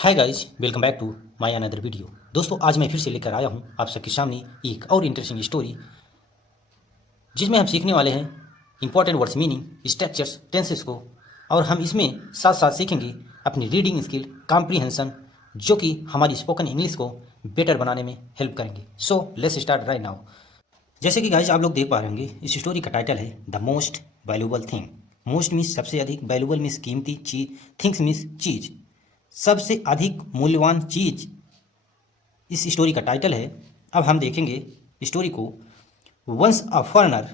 Hi guys, welcome back to my another video. दोस्तों, आज मैं फिर से लेकर आया हूँ आप सबके सामने एक और इंटरेस्टिंग स्टोरी, जिसमें हम सीखने वाले हैं important words meaning, structures, tenses को। और हम इसमें साथ साथ सीखेंगे अपनी रीडिंग स्किल, कॉम्प्रीहेंशन, जो कि हमारी स्पोकन इंग्लिश को बेटर बनाने में हेल्प करेंगे। So let's start right now. जैसे कि गाइज आप लोग देख पा रहे होंगे, इस स्टोरी का टाइटल है the most valuable thing. Most means सबसे अधिक, वैल्यूबल मीन्स कीमती चीज, थिंग्स मीन्स चीज, सबसे अधिक मूल्यवान चीज इस स्टोरी का टाइटल है। अब हम देखेंगे स्टोरी को। Once a foreigner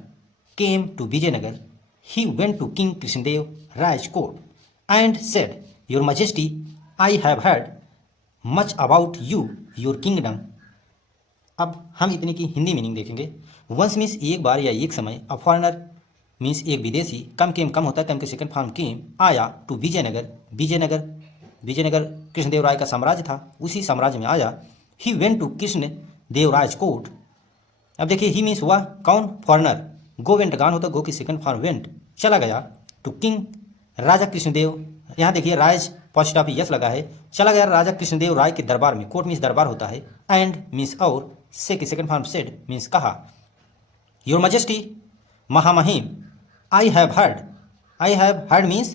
came to Vijayanagar, he went to king Krishnadeva Raj court and said, your majesty, I have heard much about you, your kingdom. अब हम इतने की हिंदी मीनिंग देखेंगे। वंस मीन्स एक बार या एक समय, अ फॉरेनर मीन्स एक विदेशी, कम होता है, कम के सेकंड फॉर्म केम, आया, टू विजयनगर, विजयनगर कृष्णदेव राय का साम्राज्य था, उसी साम्राज्य में आया। He went to Krishna Devraj court. अब देखिए, ही मीन्स हुआ कौन, फॉरनर। गो वेंट गान होता है, गो की सेकंड फॉर्म वेंट, चला गया। टू किंग राजा कृष्णदेव, यहाँ देखिए राज फर्स्ट ऑफ यस लगा है, चला गया राजा कृष्णदेव राय के दरबार में। कोर्ट मीन्स दरबार होता है, एंड मीन्स और, से की सेकंड फॉर्म सेड मीन्स कहा। योर मजेस्टी महामहिम, आई हैव हर्ड मीन्स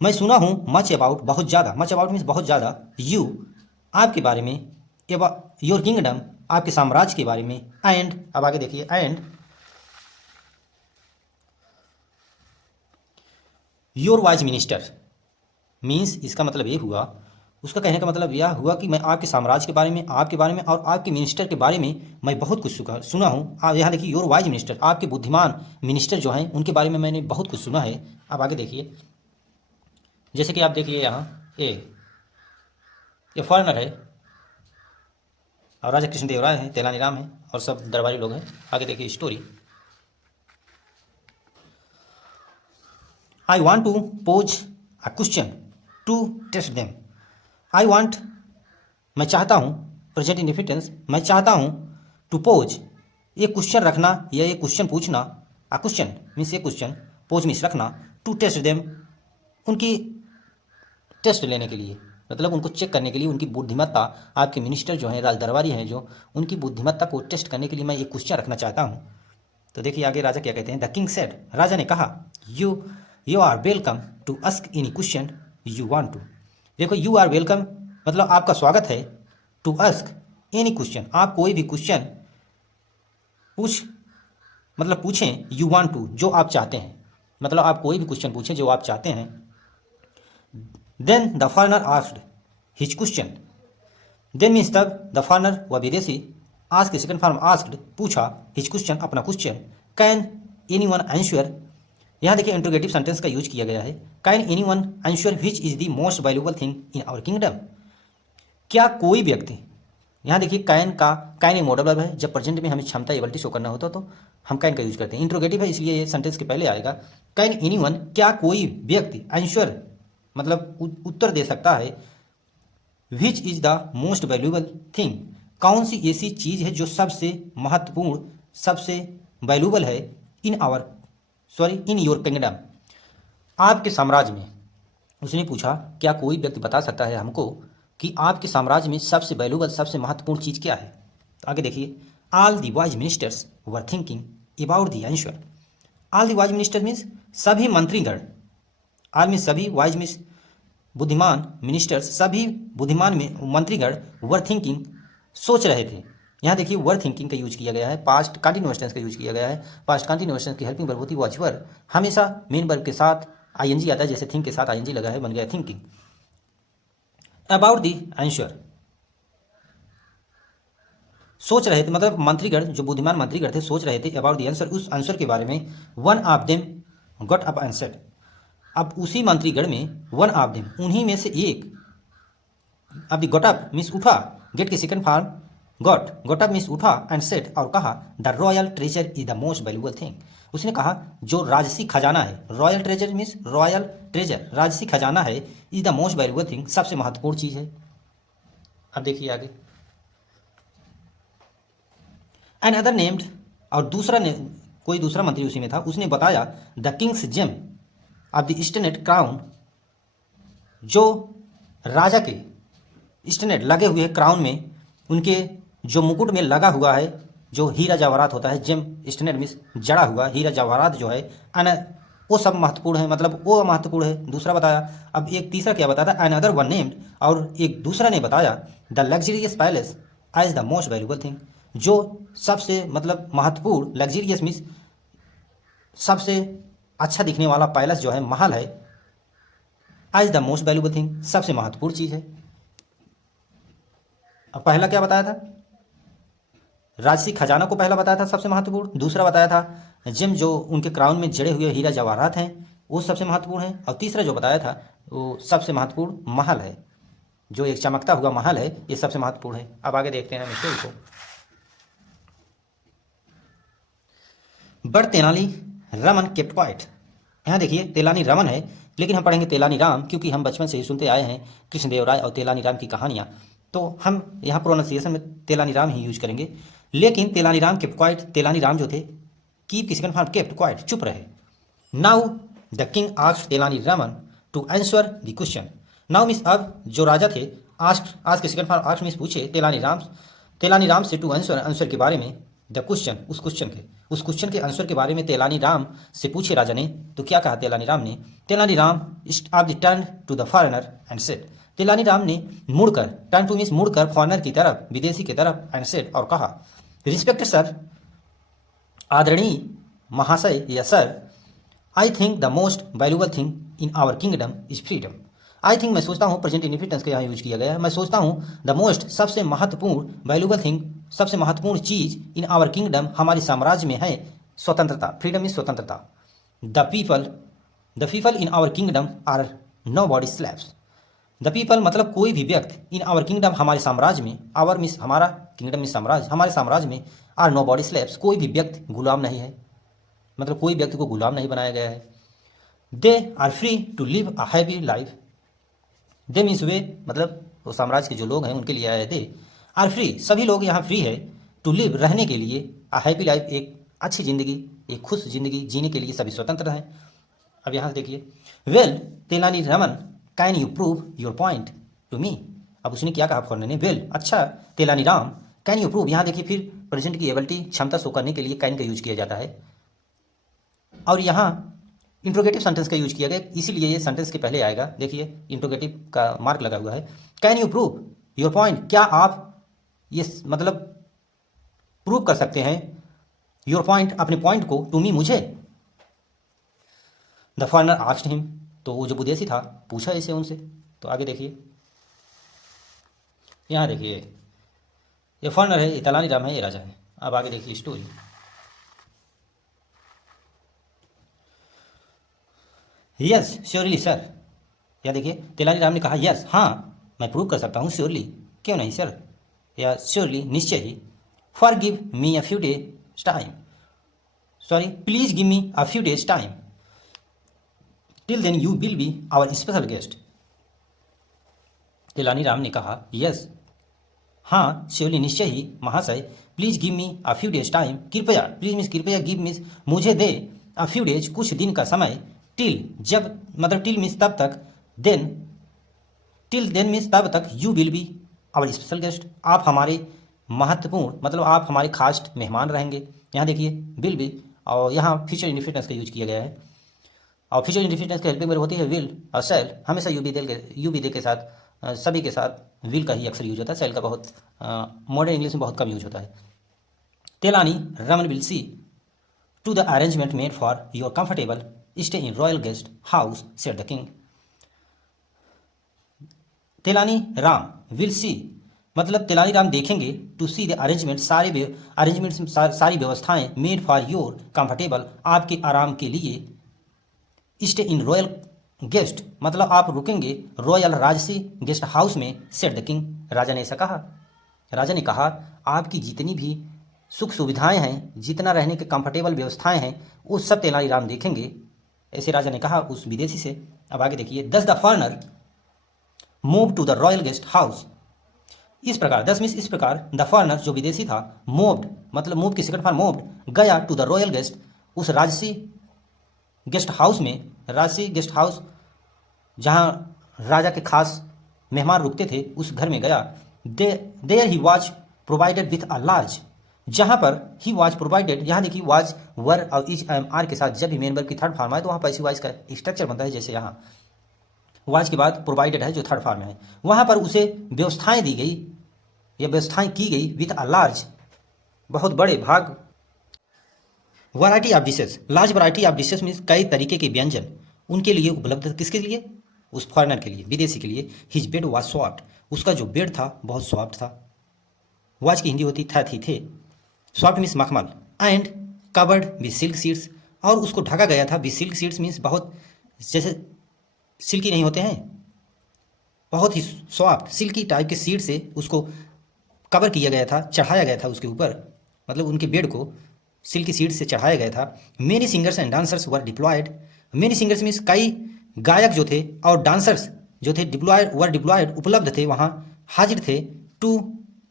मैं सुना हूँ, मच अबाउट बहुत ज़्यादा, मच अबाउट मीन्स बहुत ज़्यादा, यू आपके बारे में, योर किंगडम आपके साम्राज्य के बारे में, एंड अब आगे देखिए, and your wise minister means, इसका मतलब ये हुआ, उसका कहने का मतलब यह हुआ कि मैं आपके साम्राज्य के बारे में, आपके बारे में और आपके मिनिस्टर के बारे में मैं बहुत कुछ सुना हूँ। आप यहाँ देखिए, योर वाइज मिनिस्टर, आपके बुद्धिमान मिनिस्टर जो हैं उनके बारे में मैंने बहुत कुछ सुना है। अब आगे देखिए, जैसे कि आप देखिए यहाँ ये फॉरेनर है और राजा कृष्णदेव राय है, तेलानीराम है और सब दरबारी लोग हैं। आगे देखिए story. I want to pose a question to test them. I want मैं चाहता हूँ, प्रेजेंट इंडिफिटेंस, मैं चाहता हूँ, टू पोज ये क्वेश्चन रखना या ये क्वेश्चन पूछना, अ क्वेश्चन मीन्स ये क्वेश्चन, पोज मीन्स रखना, टू टेस्ट देम उनकी टेस्ट लेने के लिए, मतलब उनको चेक करने के लिए, उनकी बुद्धिमत्ता, आपके मिनिस्टर जो हैं, राज दरबारी हैं जो, उनकी बुद्धिमत्ता को टेस्ट करने के लिए मैं एक क्वेश्चन रखना चाहता हूँ। तो देखिए आगे राजा क्या कहते हैं। द किंग सेड, राजा ने कहा, you you are welcome to ask any question you want to. देखो, यू आर वेलकम मतलब आपका स्वागत है, टू आस्क एनी क्वेश्चन, आप कोई भी क्वेश्चन पूछ मतलब पूछें, यू वांट टू जो आप चाहते हैं, मतलब आप कोई भी क्वेश्चन पूछें जो आप चाहते हैं। Then the foreigner asked his question, then means तब, द फॉरनर व विदेशी, आस्क सेकंड फॉर्म आस्क्ड पूछा, हिज क्वेश्चन अपना question, can anyone answer, यहाँ देखिए इंट्रोगेटिव सेंटेंस का यूज किया गया है। Can anyone answer which is the most valuable thing in our kingdom. क्या कोई व्यक्ति, यहाँ देखिए कैन का, कैन एक मॉडल वर्ब है, जब प्रेजेंट में हमें क्षमता एबिलिटी शो करना होता तो हम कैन का यूज करते हैं। इंट्रोगेटिव है इसलिए ये सेंटेंस के पहले आएगा। कैन एनी वन क्या कोई व्यक्ति, आंसर मतलब उत्तर दे सकता है, विच is the most valuable thing कौन सी ऐसी चीज़ है जो सबसे महत्वपूर्ण, सबसे वैल्यूबल है, इन योर किंगडम आपके साम्राज्य में। उसने पूछा, क्या कोई व्यक्ति बता सकता है हमको कि आपके साम्राज्य में सबसे वैल्यूबल, सबसे महत्वपूर्ण चीज़ क्या है। तो आगे देखिए, all the wise ministers were thinking about the answer. All the wise minister means सभी मंत्रीगण, ऑल मीन्स सभी, वाइज मीन्स बुद्धिमान, मिनिस्टर्स सभी बुद्धिमान में मंत्रीगण, वर थिंकिंग सोच रहे थे। यहाँ देखिए वर थिंकिंग का यूज किया गया है, पास्ट कंटिन्यूअस टेंस का यूज किया गया है। पास्ट कंटिन्यूअस टेंस की हेल्पिंग वर्ब होती है वॉच वर, हमेशा मेन वर्ब के साथ आईएनजी आता है, जैसे थिंक के साथ आईएनजी लगा है, बन गया थिंकिंग। अबाउट द आंसर, सोच रहे थे, मतलब मंत्रीगण जो बुद्धिमान मंत्रीगण थे सोच रहे थे, अबाउट द आंसर उस आंसर के बारे में। One of them got up answer, अब उसी मंत्रीगण में, वन ऑफ देम उन्हीं में से एक, अब गॉट अप मीन्स उठा, गेट की second form got up means उठा, एंड सेड और कहा, the royal treasure is the most valuable thing. उसने कहा जो राजसी खजाना है, royal treasure means royal treasure, राजसी खजाना है, is the most valuable thing सबसे महत्वपूर्ण चीज़ है। अब देखिए आगे, एंड अदर नेम्ड और दूसरा ने, कोई दूसरा मंत्री उसी में था, उसने बताया, the king's gem of the eastern crown, जो राजा के स्टैंडर्ड लगे हुए क्राउन में, उनके जो मुकुट में लगा हुआ है जो हीरा जवाहरात होता है, जेम स्टैंडर्ड मीन्स जड़ा हुआ हीरा जवाहरात जो है, वो सब महत्वपूर्ण है, मतलब वो महत्वपूर्ण है। दूसरा बताया। अब एक तीसरा क्या बताया था, अनदर वन नेम्ड, और एक दूसरा ने बताया the luxurious palace as the most valuable thing, जो सबसे मतलब महत्वपूर्ण, लग्जरियस मीन्स सबसे अच्छा दिखने वाला पैलेस जो है, महल है, as the most valuable thing, सबसे महत्वपूर्ण चीज़ है। अब पहला क्या बताया था, राजसी खजाना को पहला बताया था सबसे महत्वपूर्ण, दूसरा बताया था जेम जो उनके क्राउन में जड़े हुए हीरा जवाहरात हैं वो सबसे महत्वपूर्ण है, और तीसरा जो बताया था वो सबसे महत्वपूर्ण महल है, जो एक चमकता हुआ महल है, ये सबसे महत्वपूर्ण है। अब आगे देखते हैं हम स्टोरी को। But Tenali Raman kept quite, यहाँ देखिए तेलानी रमन है, लेकिन हम पढ़ेंगे तेलानी राम, क्योंकि हम बचपन से ही सुनते आए हैं कृष्णदेव राय और तेलानी राम की कहानियाँ, तो हम यहाँ प्रोनाउंसिएशन में तेलानी राम ही यूज करेंगे। लेकिन तेलानी राम केप्ट क्वाइट, तेलानी राम जो थे, कीप की सेकंड फॉर्म केप्ट क्वाइट, चुप रहे। नाउ द किंग आस्क्ड तेलानी Raman to answer the question. Now means अब जो राजा थे, आस्क्ड, आज के सेकंड फॉर्म आस्क्ड मीन्स पूछे तेलानी राम से, टू आंसर, आंसर के बारे में, द क्वेश्चन, उस क्वेश्चन के आंसर के बारे में तेलानी राम से पूछे राजा ने। तो क्या कहा तेलानी राम ने, तेलानी राम आप turn to the foreigner and said, तेलानी राम ने मुड़कर, टर्न टू मीन्स मुड़कर, फॉरेनर की तरफ, विदेशी की तरफ, एंड सेड और कहा, रिस्पेक्टेड सर, आदरणीय महाशय या sir, I think the most valuable thing in our kingdom is freedom. I think, मैं सोचता हूँ, प्रेजेंट इंडिफिनिट का यहाँ यूज किया गया है, मैं सोचता हूँ, द मोस्ट, सबसे महत्वपूर्ण, वैल्यूबल थिंग, सबसे महत्वपूर्ण चीज, इन आवर किंगडम, हमारे साम्राज्य में है स्वतंत्रता, फ्रीडम इज स्वतंत्रता। The people in our kingdom are nobody slaves. The people मतलब कोई भी व्यक्ति, इन आवर किंगडम, हमारे साम्राज्य में, आवर मीन्स हमारा, किंगडम मीन्स साम्राज्य, हमारे साम्राज्य में, आर नो बॉडी स्लैब्स, कोई भी व्यक्ति गुलाम नहीं है, मतलब कोई व्यक्ति को गुलाम नहीं बनाया गया है। They are free to live a happy life, they means वे, मतलब वो साम्राज्य के जो लोग हैं उनके लिए आया है, दे आर फ्री, सभी लोग यहाँ फ्री है, टू लिव, रहने के लिए, अ हैप्पी लाइफ, एक अच्छी ज़िंदगी, एक खुश ज़िंदगी जीने के लिए सभी स्वतंत्र हैं। अब यहाँ से देखिए, वेल तेलानी Raman, can you prove your point to me. अब उसने क्या कहा फॉरनर ने, वेल, अच्छा तेलानी राम, कैन यू प्रूव, यहाँ देखिए फिर प्रेजेंट की एबिलिटी, क्षमता शो करने के लिए कैन का यूज किया जाता है, और यहाँ इंट्रोगेटिव सेंटेंस का यूज किया गया, इसीलिए ये सेंटेंस के पहले आएगा। देखिए इंट्रोगेटिव का मार्क लगा हुआ है, can you prove your point, क्या आप ये मतलब प्रूव कर सकते हैं, योर पॉइंट, अपने पॉइंट को, टू मी, मुझे। द फॉरनर आस्क्ड हिम, तो वो जो विदेशी था पूछा इसे उनसे। तो आगे देखिए, यहाँ देखिए ये फॉरनर है, ये तेलानी राम है, ये राजा है। अब आगे देखिए स्टोरी। यस श्योरली सर, या देखिए तेलानी राम ने कहा, यस, हाँ मैं प्रूव कर सकता हूँ, श्योरली, क्यों नहीं सर, या श्योरली, निश्चय ही। For give me a few days time, sorry, please give me a few days time, till then you will be our special guest. तेलानी राम ने कहा, यस, हाँ श्योरली, निश्चय ही महाशय, please give me a few days time, कृपया, please means कृपया, give means मुझे दे, अ फ्यू डेज कुछ दिन का समय, टिल जब, मतलब टिल मीन्स तब तक, देन, टिल देन मीन्स तब तक, you will be our special guest, आप हमारे महत्वपूर्ण, मतलब आप हमारे खास मेहमान रहेंगे। यहाँ देखिए विल बी, और यहाँ फ्यूचर इंडिफिनिट का यूज किया गया है, और फ्यूचर इंडिफिनिट की हेल्पिंग वर्ब होती है विल और सेल, हमेशा यू बी दे के साथ, सभी के साथ विल का ही अक्सर यूज होता है, सेल का बहुत मॉडर्न इंग्लिश में बहुत कम यूज होता है। तेलानी Raman will see to the arrangement made for your comfortable stay in royal guest house, said the king. तेलानी राम विल सी, मतलब तेलानी राम देखेंगे, टू सी द अरेंजमेंट, सारे अरेंजमेंट, सारी व्यवस्थाएं, मेड फॉर योर कंफर्टेबल, आपके आराम के लिए, स्टे इन रॉयल गेस्ट, मतलब आप रुकेंगे रॉयल, राजसी गेस्ट हाउस में, सेट द किंग, राजा ने ऐसा कहा। राजा ने कहा, आपकी जितनी भी सुख सुविधाएं हैं, जितना रहने के कंफर्टेबल व्यवस्थाएं हैं, वो सब तेनालीराम देखेंगे, ऐसे राजा ने कहा उस विदेशी से। अब आगे देखिए, thus the foreigner move to the royal guest house, इस प्रकार, 10 मीन्स इस प्रकार, द फॉरनर जो विदेशी था, मूव्ड, मतलब मूव की सेकंड फॉर्म मूव्ड, गया, टू द रॉयल गेस्ट, उस राजसी गेस्ट हाउस में, राजसी गेस्ट हाउस जहाँ राजा के खास मेहमान रुकते थे उस घर में गया। There he was provided with a large, जहाँ पर ही वॉज प्रोवाइडेड, यहाँ देखिए वॉज वर और इज एम आर के साथ जब भी मेन वर्ब की थर्ड फॉर्म आए तो वहाँ पैसिव वॉइस का स्ट्रक्चर बनता है। जैसे यहाँ वॉज के बाद प्रोवाइडेड है जो थर्ड फॉर्म में है, वहाँ पर उसे व्यवस्थाएं दी गई या व्यवस्थाएं की गई विथ अ लार्ज, बहुत बड़े भाग, variety of dishes, large variety of dishes means कई तरीके के व्यंजन उनके लिए उपलब्ध, किसके लिए, उस फॉरेनर के लिए, विदेशी के लिए। हिज बेड वॉज सॉफ्ट, उसका जो बेड था बहुत सॉफ्ट था। वॉज की हिंदी होती थी थे, सॉफ्ट मीन्स मखमल, and covered with silk seeds, और उसको ढका गया था विद सिल्क सीड्स मीन्स बहुत, जैसे सिल्की नहीं होते हैं, बहुत ही सॉफ्ट सिल्की टाइप के सीड से उसको कवर किया गया था, चढ़ाया गया था उसके ऊपर, मतलब उनके बेड को सिल्की सीड से चढ़ाया गया था। Many singers and dancers were deployed, many singers means कई गायक जो थे और डांसर्स जो थे डिप्लॉयड उपलब्ध थे, वहाँ हाजिर थे। To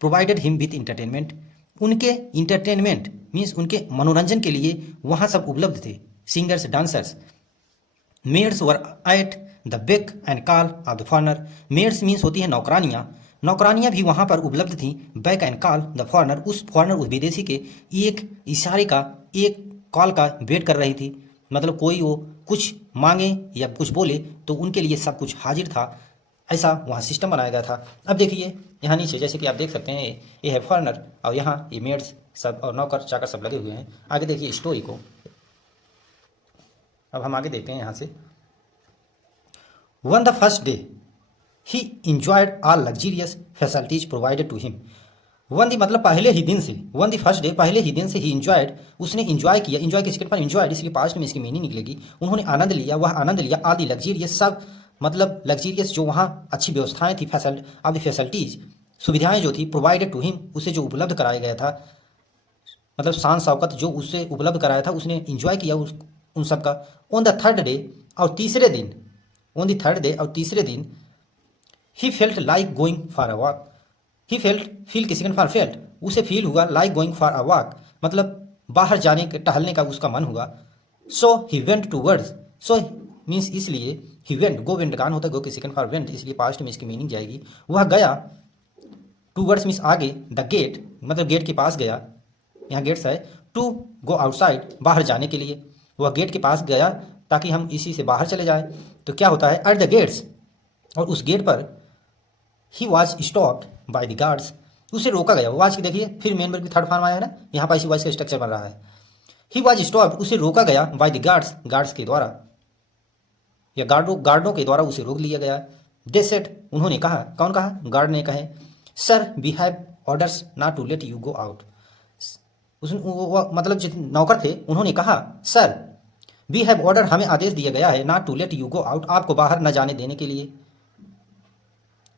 provided him with entertainment, उनके इंटरटेनमेंट मीन्स उनके मनोरंजन के लिए वहाँ सब उपलब्ध थे singers dancers. Maids were at the beck and call of the foreigner, maids means होती है नौकरानियाँ, नौकरानियाँ भी वहाँ पर उपलब्ध थीं। Back and call the foreigner, उस फॉरनर उस विदेशी के एक इशारे का, एक कॉल का वेट कर रही थी, मतलब कोई वो कुछ मांगे या कुछ बोले तो उनके लिए सब कुछ हाजिर था, ऐसा वहाँ सिस्टम बनाया गया था। अब देखिए यहाँ नीचे जैसे कि आप देख सकते हैं ये है फॉरनर और यहाँ ये मेड्स सब और नौकर चाकर सब लगे हुए हैं। आगे देखिए स्टोरी को, अब हम आगे देखते हैं यहाँ से। On the first day he enjoyed all luxurious facilities provided to him, on the मतलब पहले ही दिन से, वन दी फर्स्ट डे पहले ही दिन से ही इंजॉयड, उसने इंजॉय किया, इंजॉय के सेकंड पर इंजॉयड इसलिए पास्ट में इसकी मीनिंग निकलेगी, उन्होंने आनंद लिया, वह आनंद लिया। ऑल दी लग्जीरियस सब मतलब लग्जीरियस जो वहाँ अच्छी व्यवस्थाएं थी, ऑल दी फैसिलिटीज सुविधाएं जो थी, प्रोवाइडेड टू हिम उसे जो उपलब्ध कराया गया था, मतलब शान शौकत जो उससे उपलब्ध कराया था उसने इंजॉय किया उन सब का। ऑन द थर्ड डे और तीसरे दिन, ऑन द थर्ड डे और तीसरे दिन he felt like going for a walk, he felt feel के सेकंड फॉर फेल्ट उसे फील हुआ like going for a walk मतलब बाहर जाने के टहलने का उसका मन हुआ। So he went towards, so means इसलिए ही वेंट, गो वेंट गान होता है, गो के सेकंड फॉर वेंट इसलिए पास्ट में इसकी मीनिंग जाएगी। वह गया, टू वर्ड्स मीन्स आगे, द गेट मतलब गेट के पास गया, यहाँ गेट्स है, टू गो आउटसाइड बाहर जाने के लिए, वह गेट के पास गया ताकि हम इसी से बाहर चले जाएं। तो क्या होता है एट द गेट्स, और उस गेट पर ही was stopped by the guards, उसे रोका गया। वॉज की देखिए फिर मेन वर्ब की थर्ड फॉर्म आया है ना, यहाँ पर इसी वॉइस का स्ट्रक्चर बन रहा है। ही वॉज स्टॉप्ड उसे रोका गया बाय द गार्ड्स, गार्ड्स के द्वारा या गार्डों के द्वारा उसे रोक लिया गया। दे सेड उन्होंने कहा, कौन कहा, गार्ड ने कहे, sir we have orders not to let you go out, मतलब जो नौकर थे उन्होंने कहा, सर वी हैव ऑर्डर हमें आदेश दिया गया है, not to let you go out आपको बाहर न जाने देने के लिए।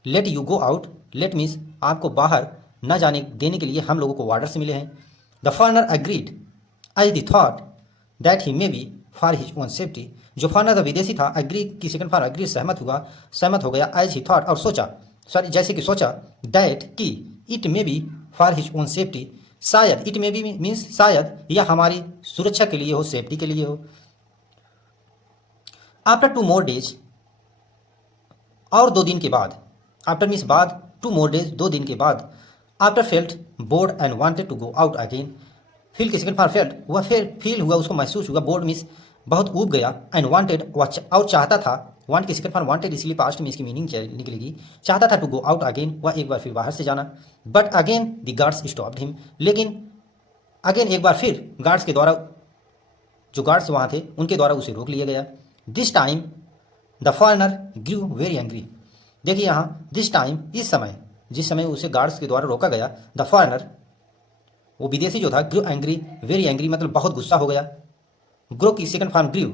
Let you go out, let means आपको बाहर न जाने देने के लिए हम लोगों को ऑर्डर्स मिले हैं। The foreigner agreed as the thought that he may be for his own safety, जो फॉरनर विदेशी था एग्री की सेकंड फॉर एग्री सहमत हो गया, एज ही थॉट और सोचा, सॉरी जैसे कि सोचा, दैट कि it may be for his own safety शायद, इट मे बी मीन्स शायद यह हमारी सुरक्षा के लिए हो, सेफ्टी के लिए हो। आफ्टर 2 more days और 2 दिन के बाद, आफ्टर मीन्स बाद, 2 more days 2 दिन के बाद, after felt bored and wanted to go out again, feel के सेकंड फॉर फेल्ट वह फिर फील हुआ उसको महसूस हुआ, बोर्ड मीन्स बहुत ऊब गया, एंड वांटेड और चाहता था, वांट के सेकंड फॉर वांटेड इसलिए पास्ट में इसकी मीनिंग निकलेगी, चाहता था टू गो आउट अगेन वह एक बार फिर बाहर से जाना। But again the guards stopped him, लेकिन अगेन एक बार फिर गार्ड्स के द्वारा, जो गार्ड्स वहाँ थे उनके द्वारा उसे रोक लिया गया। This time the foreigner grew very angry, देखिए यहाँ दिस टाइम इस समय, जिस समय उसे गार्ड्स के द्वारा रोका गया, द फॉरनर वो विदेशी जो था, ग्रू एंग्री वेरी एंग्री मतलब बहुत गुस्सा हो गया। ग्रो की सेकंड फॉर्म ग्रू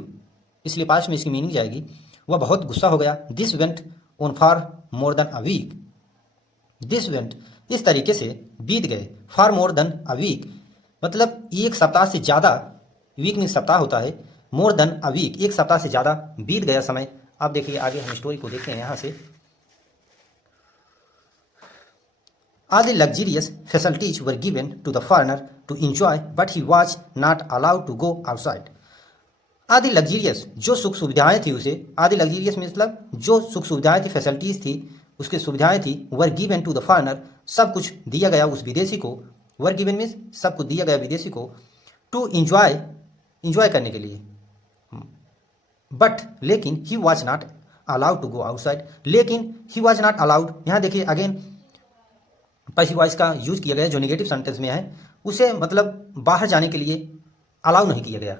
इसलिए पास्ट में इसकी मीनिंग जाएगी, वह बहुत गुस्सा हो गया। This went on for more than a week, this went इस तरीके से बीत गए, for more than a week मतलब एक सप्ताह से ज़्यादा, वीक में सप्ताह होता है, मोर देन अ वीक एक सप्ताह से ज़्यादा बीत गया समय। अब देखिए आगे हम स्टोरी को देखते हैं यहाँ से। All the luxurious facilities were given to the foreigner to enjoy, but he was not allowed to go outside. आदि लग्जीरियस जो सुख सुविधाएं थी उसे, आदि लग्जीरियस मतलब जो सुख सुविधाएं थी, फैसिलिटीज थी उसकी सुविधाएं थी, were given to the foreigner, सब कुछ दिया गया उस विदेशी को, वर गिवन मीन्स सब कुछ दिया गया विदेशी को, टू इंजॉय करने के लिए, बट लेकिन he was not allowed to go outside, लेकिन ही वॉज नॉट अलाउड, यहाँ देखिए अगेन पैसिव वॉइस का यूज किया गया जो निगेटिव सेंटेंस में है, उसे मतलब बाहर जाने के लिए अलाउ नहीं किया गया,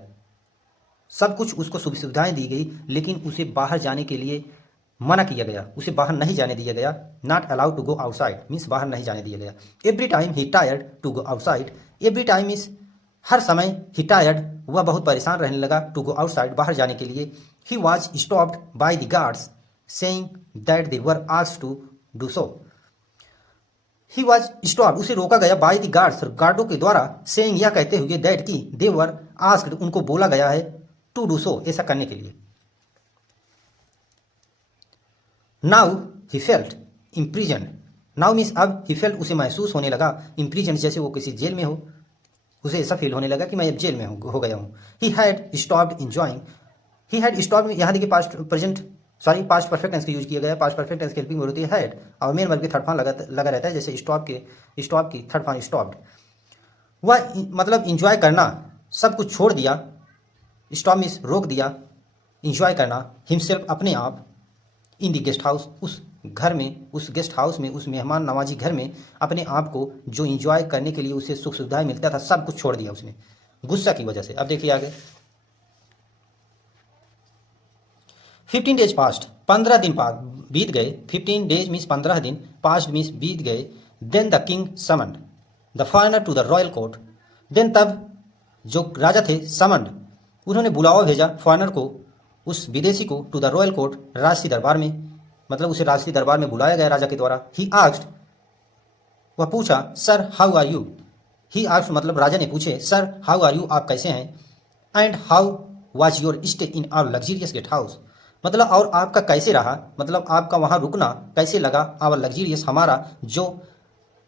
सब कुछ उसको सुविधाएं दी गई लेकिन उसे बाहर जाने के लिए मना किया गया, उसे बाहर नहीं जाने दिया गया, not allowed to go outside means बाहर नहीं जाने दिया गया। Every time he tried to go outside, every time means हर समय, ही टायर्ड वह बहुत परेशान रहने लगा, टू गो आउटसाइड बाहर जाने के लिए, he was stopped by the guards saying that they were asked to do so, he was stopped उसे रोका गया, बाय द गार्ड्स गार्डों के द्वारा, सेइंग यह कहते हुए, दैट की दे वर आस्क्ड उनको बोला गया है, टू डू सो ऐसा करने के लिए। Now he felt imprison, now means अब ही फेल्ट उसे महसूस होने लगा, इम्प्रिजन जैसे वो किसी जेल में हो, उसे ऐसा फील होने लगा कि मैं अब जेल में हो गया हूँ। He had stopped enjoying, he had stopped यहाँ देखिए पास्ट परफेक्ट टेंस का यूज किया गया है, पास्ट परफेक्ट टेंस की हेल्पिंग वर्ब होती है हैड और मेन वर्ब के थर्ड फॉर्म लगा रहता है, जैसे स्टॉप की थर्ड फॉर्म स्टॉप्ड, वह मतलब इंजॉय करना, सब कुछ छोड़ दिया, स्टॉप मीन्स रोक दिया, इंजॉय करना, हिमसेल्फ अपने आप, इन द गेस्ट हाउस उस घर में, उस गेस्ट हाउस में, उस मेहमान नवाजी घर में अपने आप को जो इंजॉय करने के लिए उसे सुख सुविधाएं मिलता था सब कुछ छोड़ दिया उसने गुस्सा की वजह से। अब देखिए आगे 15 डेज पास्ट, 15 दिन बीत गए, 15 डेज मीन्स 15 दिन, पास्ट मीन्स बीत गए, then the king summoned the foreigner to the royal court, then तब जो राजा थे समन्ड उन्होंने बुलावा भेजा फॉरेनर को, उस विदेशी को, टू द रॉयल कोर्ट राजसी दरबार में, मतलब उसे राजसी दरबार में बुलाया गया राजा के द्वारा। ही आस्क्ड वह पूछा, sir how are you, he asked मतलब राजा ने पूछे, सर हाउ आर यू आप कैसे हैं, and how was your stay in our luxurious guest house, मतलब और आपका कैसे रहा, मतलब आपका वहाँ रुकना कैसे लगा, आवर लग्जरियस हमारा जो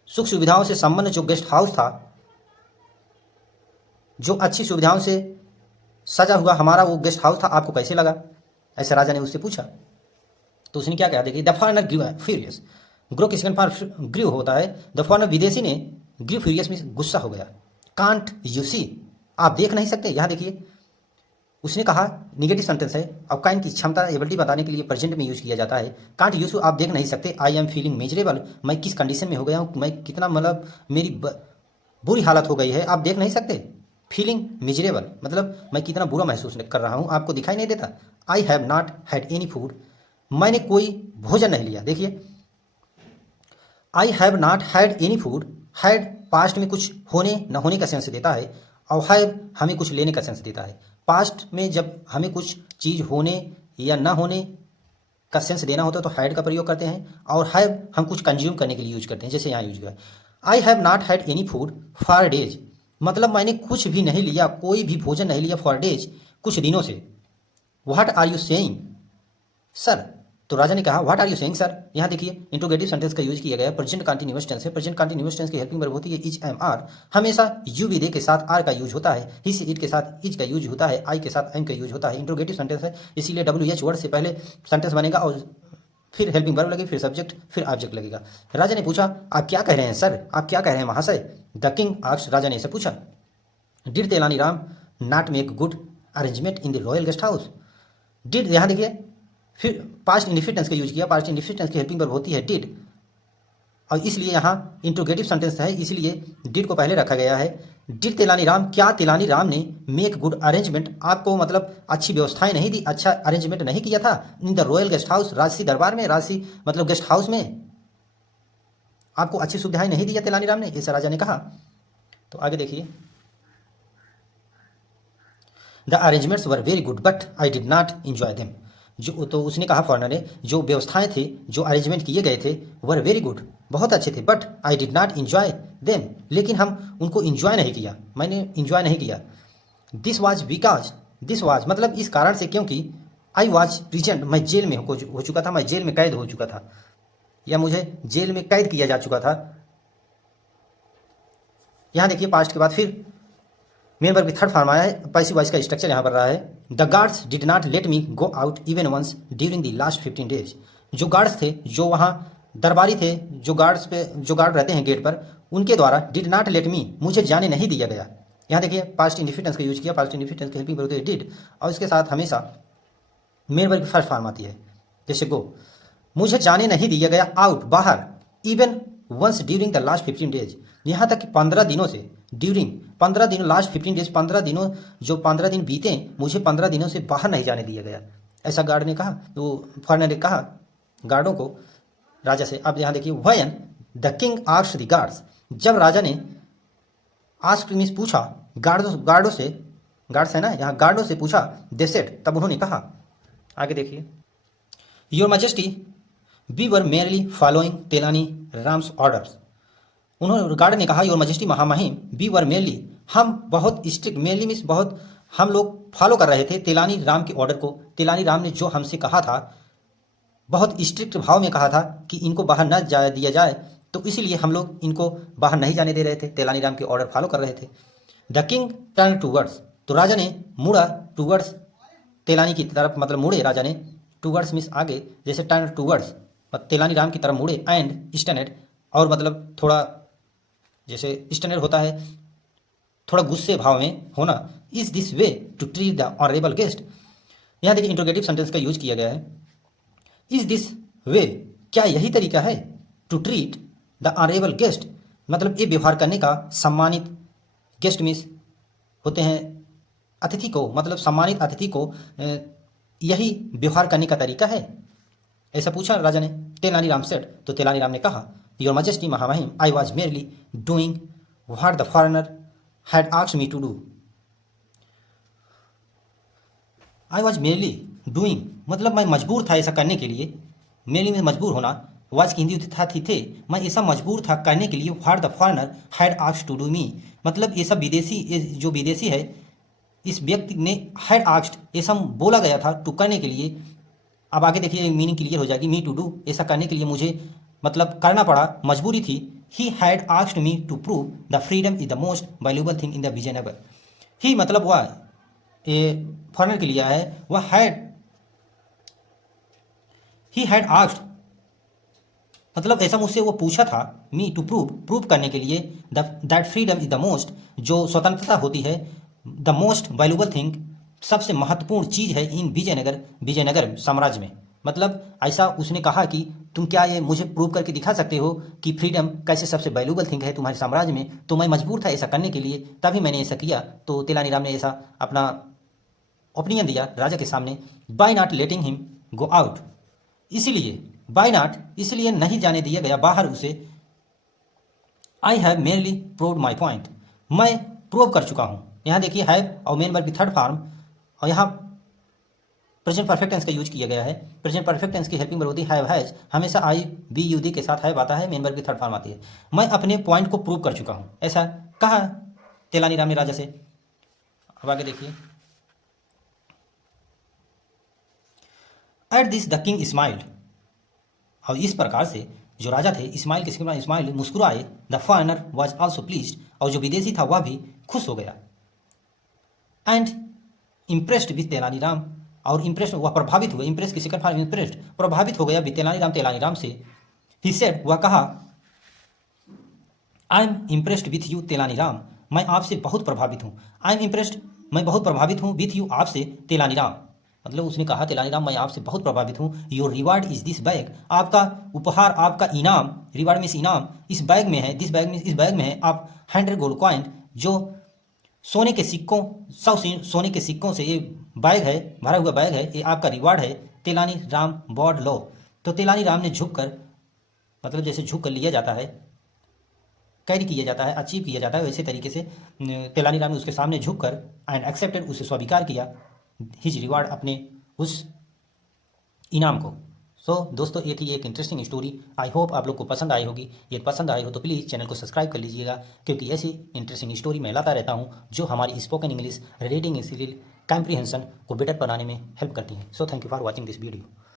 सुख सुविधाओं से संपन्न जो गेस्ट हाउस था, जो अच्छी सुविधाओं से सजा हुआ हमारा वो गेस्ट हाउस था, आपको कैसे लगा, ऐसा राजा ने उससे पूछा। तो उसने क्या कहा देखिए, the foreigner grew furious, grow की सेकंड फॉर्म ग्रू होता है, द फॉरेनर विदेशी ने ग्रू फ्यूरियस में गुस्सा हो गया, कांट यू सी आप देख नहीं सकते, यहाँ देखिए उसने कहा निगेटिव सेंटेंस है, अब काइंड की क्षमता एबिलिटी बताने के लिए प्रेजेंट में यूज किया जाता है, कांट यू सी आप देख नहीं सकते, आई एम फीलिंग मेजरेबल मैं किस कंडीशन में हो गया हूँ, मैं कितना मतलब मेरी बुरी हालत हो गई है, आप देख नहीं सकते, फीलिंग मिजरेबल मतलब मैं कितना बुरा महसूस कर रहा हूँ, आपको दिखाई नहीं देता। I have not had any food मैंने कोई भोजन नहीं लिया, देखिए I have not had any food, had passed में कुछ होने न होने का सेंस देता है और हैव हमें कुछ लेने का सेंस देता है। पास्ट में जब हमें कुछ चीज़ होने या ना होने का सेंस देना होता है तो हैड का प्रयोग करते हैं, और हैव हम कुछ कंज्यूम करने के लिए यूज करते हैं, जैसे यहाँ यूज हुआ I have not had any food for days, मतलब मैंने कुछ भी नहीं लिया, कोई भी भोजन नहीं लिया फॉर डेज कुछ दिनों से। What are you saying sir, तो राजा ने कहा what are you saying sir, यहाँ देखिए इंट्रोगेटिव सेंटेंस का यूज किया गया है, प्रेजेंट कंटीन्यूअस टेंस है, प्रेजेंट कंटीन्यूअस टेंस की हेल्पिंग वर्ब होती है इज एम आर, हमेशा यू भी दे के साथ आर का यूज होता है, ही से इट के साथ इज का यूज होता है, आई के साथ एम का यूज होता है, इंट्रोगेटिव सेंटेंस है इसीलिए डब्ल्यू एच वर्ड से पहले सेंटेंस बनेगा और फिर हेल्पिंग वर्ब लगेगी, फिर सब्जेक्ट, फिर ऑब्जेक्ट लगेगा। राजा ने पूछा आप क्या कह रहे हैं सर, आप क्या कह रहे हैं महाशय, द किंग आस्क्ड राजा ने इसे पूछा, did Tenaliram not make good arrangement in the royal guest house, did यहाँ देखिए फिर पास्ट इंडिफिनिट टेंस का यूज किया, पास्ट इंडिफिनिट टेंस की हेल्पिंग वर्ब होती है डिड, और इसलिए यहाँ इंट्रोगेटिव सेंटेंस है इसलिए डिड को पहले रखा गया है। डिड तेलानीराम क्या तेलानीराम ने मेक गुड अरेंजमेंट आपको मतलब अच्छी व्यवस्थाएं नहीं दी, अच्छा अरेंजमेंट नहीं किया था in the royal guest house राजसी दरबार में, राजसी मतलब गेस्ट हाउस में आपको अच्छी सुविधाएं नहीं दी तेलानीराम ने, ऐसा राजा ने कहा। तो आगे देखिए the arrangements were very good but I did not enjoy them, जो तो उसने कहा फॉरनर ने जो व्यवस्थाएं थे जो अरेंजमेंट किए गए थे वर वेरी गुड बहुत अच्छे थे, but I did not enjoy them लेकिन हम उनको एंजॉय नहीं किया, मैंने एंजॉय नहीं किया। This was because, this was मतलब इस कारण से क्योंकि आई वाज प्रेजेंट मैं जेल में हो चुका था, मैं जेल में कैद हो चुका था या मुझे जेल में कैद किया जा चुका था। यहाँ देखिए पास्ट के बाद फिर मेन वर्ब की थर्ड फॉर्म आया है, पैसिव वॉइस का स्ट्रक्चर यहाँ पर रहा है। The guards did not let me go out even once during the last 15 days, जो गार्ड्स थे जो वहाँ दरबारी थे जो गार्ड रहते हैं गेट पर, उनके द्वारा डिड नॉट लेट मी, मुझे जाने नहीं दिया गया। यहाँ देखिए पास्ट इंडिफिनिटेंस का यूज किया, पास्ट इंडिफिनिटेंस की हेल्पिंग वर्ब होती है डिड, और इसके साथ हमेशा मेन वर्ब की फर्स्ट फॉर्म आती है, जैसे गो। मुझे जाने नहीं दिया गया आउट, बाहर, even once during the last 15 days, यहाँ तक कि 15 दिनों से, ड्यूरिंग 15 दिनों, लास्ट 15 डेज 15 दिनों, जो 15 दिन बीते मुझे 15 दिनों से बाहर नहीं जाने दिया गया, ऐसा गार्ड ने कहा। तो फॉरनर ने कहा गार्डों को राजा से। अब यहाँ देखिए when the king asked the guards, जब राजा ने आस्क्ड मींस पूछा, गार्डों से, गार्ड्स है ना यहाँ, गार्डों से पूछा, दे सेड, तब उन्होंने कहा, आगे देखिए, your majesty we were merely following तेलानी राम्स ऑर्डर्स, उन्होंने गार्ड ने कहा, योर मैजेस्टी महामहिम, वी वर मेयरली, हम बहुत स्ट्रिक्ट, मेयरली मीन्स बहुत, हम लोग फॉलो कर रहे थे तेलानी राम के ऑर्डर को। तेलानी राम ने जो हमसे कहा था, बहुत स्ट्रिक्ट भाव में कहा था कि इनको बाहर न जा दिया जाए, तो इसीलिए हम लोग इनको बाहर नहीं जाने दे रहे थे, तेलानी राम के ऑर्डर फॉलो कर रहे थे। द किंग टर्न टूवर्ड्स, तो राजा ने मुड़ा टूवर्ड्स, तेलानी की तरफ, मतलब मुड़े राजा ने, टूवर्ड्स मीन्स आगे, जैसे टर्न टूवर्ड्स तेलानी राम की तरफ मुड़े, एंड स्टैंड, और मतलब थोड़ा जैसे स्टैंडर्ड होता है थोड़ा गुस्से भाव में होना, is this way to treat the honourable guest, यहाँ देखिए इंट्रोगेटिव सेंटेंस का यूज किया गया है, इज दिस वे, क्या यही तरीका है, to treat the honourable guest, मतलब ये व्यवहार करने का सम्मानित, गेस्ट मीन्स होते हैं अतिथि को, मतलब सम्मानित अतिथि को यही व्यवहार करने का तरीका है, ऐसा पूछा राजा ने। तेलानी राम सेड, तो तेलानी राम ने कहा, योर मैजेस्टी महामहिम, I was merely doing what the foreigner had asked me to do, I was merely doing, मतलब मैं मजबूर था ऐसा करने के लिए, मेयरली में मजबूर होना, वाज की हिंदी था थी थे, मैं ऐसा मजबूर था करने के लिए, what the foreigner had asked to do me, मतलब ये सब विदेशी, ये जो विदेशी है, इस व्यक्ति ने हैड आस्क्ड, ऐसा बोला गया था टू करने के लिए। अब आगे देखिए मीनिंग क्लियर हो जाएगी, मी टू डू, ऐसा करने के लिए मुझे मतलब करना पड़ा, मजबूरी थी। He had asked me to prove the freedom is the most valuable thing in the Vijayanagar, he मतलब वह, ये फॉरनर के लिए है, वह हैड, ही हैड आस्क्ड, मतलब ऐसा मुझसे वो पूछा था, मी टू प्रूव करने के लिए, that freedom is the most, जो स्वतंत्रता होती है, द मोस्ट वैल्यूबल थिंग, सबसे महत्वपूर्ण चीज़ है, इन विजयनगर साम्राज्य में, मतलब ऐसा उसने कहा कि तुम क्या ये मुझे प्रूव करके दिखा सकते हो कि फ्रीडम कैसे सबसे वैल्यूबल थिंग है तुम्हारे साम्राज्य में, तो मैं मजबूर था ऐसा करने के लिए, तभी मैंने ऐसा किया। तो तेलानी राम ने ऐसा अपना ओपिनियन दिया राजा के सामने, by not letting him go out, इसीलिए बाय नॉट, इसलिए नहीं जाने दिया गया बाहर उसे, I have merely proved my point, मैं प्रूव कर चुका हूँ। यहाँ देखिए हैव और मेन वर्ब की थर्ड फॉर्म, और यहाँ प्रेजेंट परफेक्ट टेंस का यूज किया गया है। प्रेजेंट परफेक्ट टेंस की हेल्पिंग वर्ब होती है हैव हैज, हमेशा आई बी यू डी के साथ हैव आता है, मेन वर्ब की थर्ड फॉर्म आती है। मैं अपने पॉइंट को प्रूव कर चुका हूँ, ऐसा कहा तेलानी राम ने राजा से। अब आगे देखिए, at this the king smiled, और इस प्रकार से जो राजा थे इस्माइल के इस्माइल मुस्कुराए, the foreigner was also pleased, और जो विदेशी था वह भी खुश हो गया, एंड इम्प्रेस्ड विथ तेलानी राम, और इम्प्रेस्ड वह प्रभावित हुआ, इम्प्रेस की सेकंड फॉर्म इम्प्रेस्ड, प्रभावित हो गया विथ तेलानी राम से। ही सेड, वह कहा, I am impressed with you तेलानी राम, मैं आपसे बहुत प्रभावित हूँ, आई एम इम्प्रेस्ड, मैं बहुत प्रभावित हूँ, विथ यू आपसे तेलानी राम, मतलब उसने कहा तेलानी राम मैं आपसे बहुत प्रभावित हूँ। Your reward is this bag, आपका उपहार, आपका इनाम, रिवार्ड में इनाम, इस बैग में है, दिस बैग में, इस बैग में है आप 100 गोल्ड कॉइन, जो सोने के सिक्कों, 100 सोने के सिक्कों से ये बैग है, भरा हुआ बैग है, ये आपका रिवार्ड है। तेलानी राम बॉड लो, तो तेलानी राम ने झुक कर, मतलब जैसे झुक कर लिया जाता है, कैरी किया जाता है, अचीव किया जाता है, वैसे तरीके से तेलानी राम ने उसके सामने झुक कर एंड एक्सेप्टेड, उसे स्वीकार किया हिज रिवार्ड, अपने उस इनाम को। सो दोस्तों ये थी एक इंटरेस्टिंग स्टोरी, आई होप आप लोग को पसंद आई होगी। ये पसंद आई हो तो प्लीज़ चैनल को सब्सक्राइब कर लीजिएगा, क्योंकि ऐसी इंटरेस्टिंग स्टोरी मैं लाता रहता हूँ जो हमारी spoken English reading skill comprehension को बेटर बनाने में हेल्प करती हैं। So thank you for watching this video.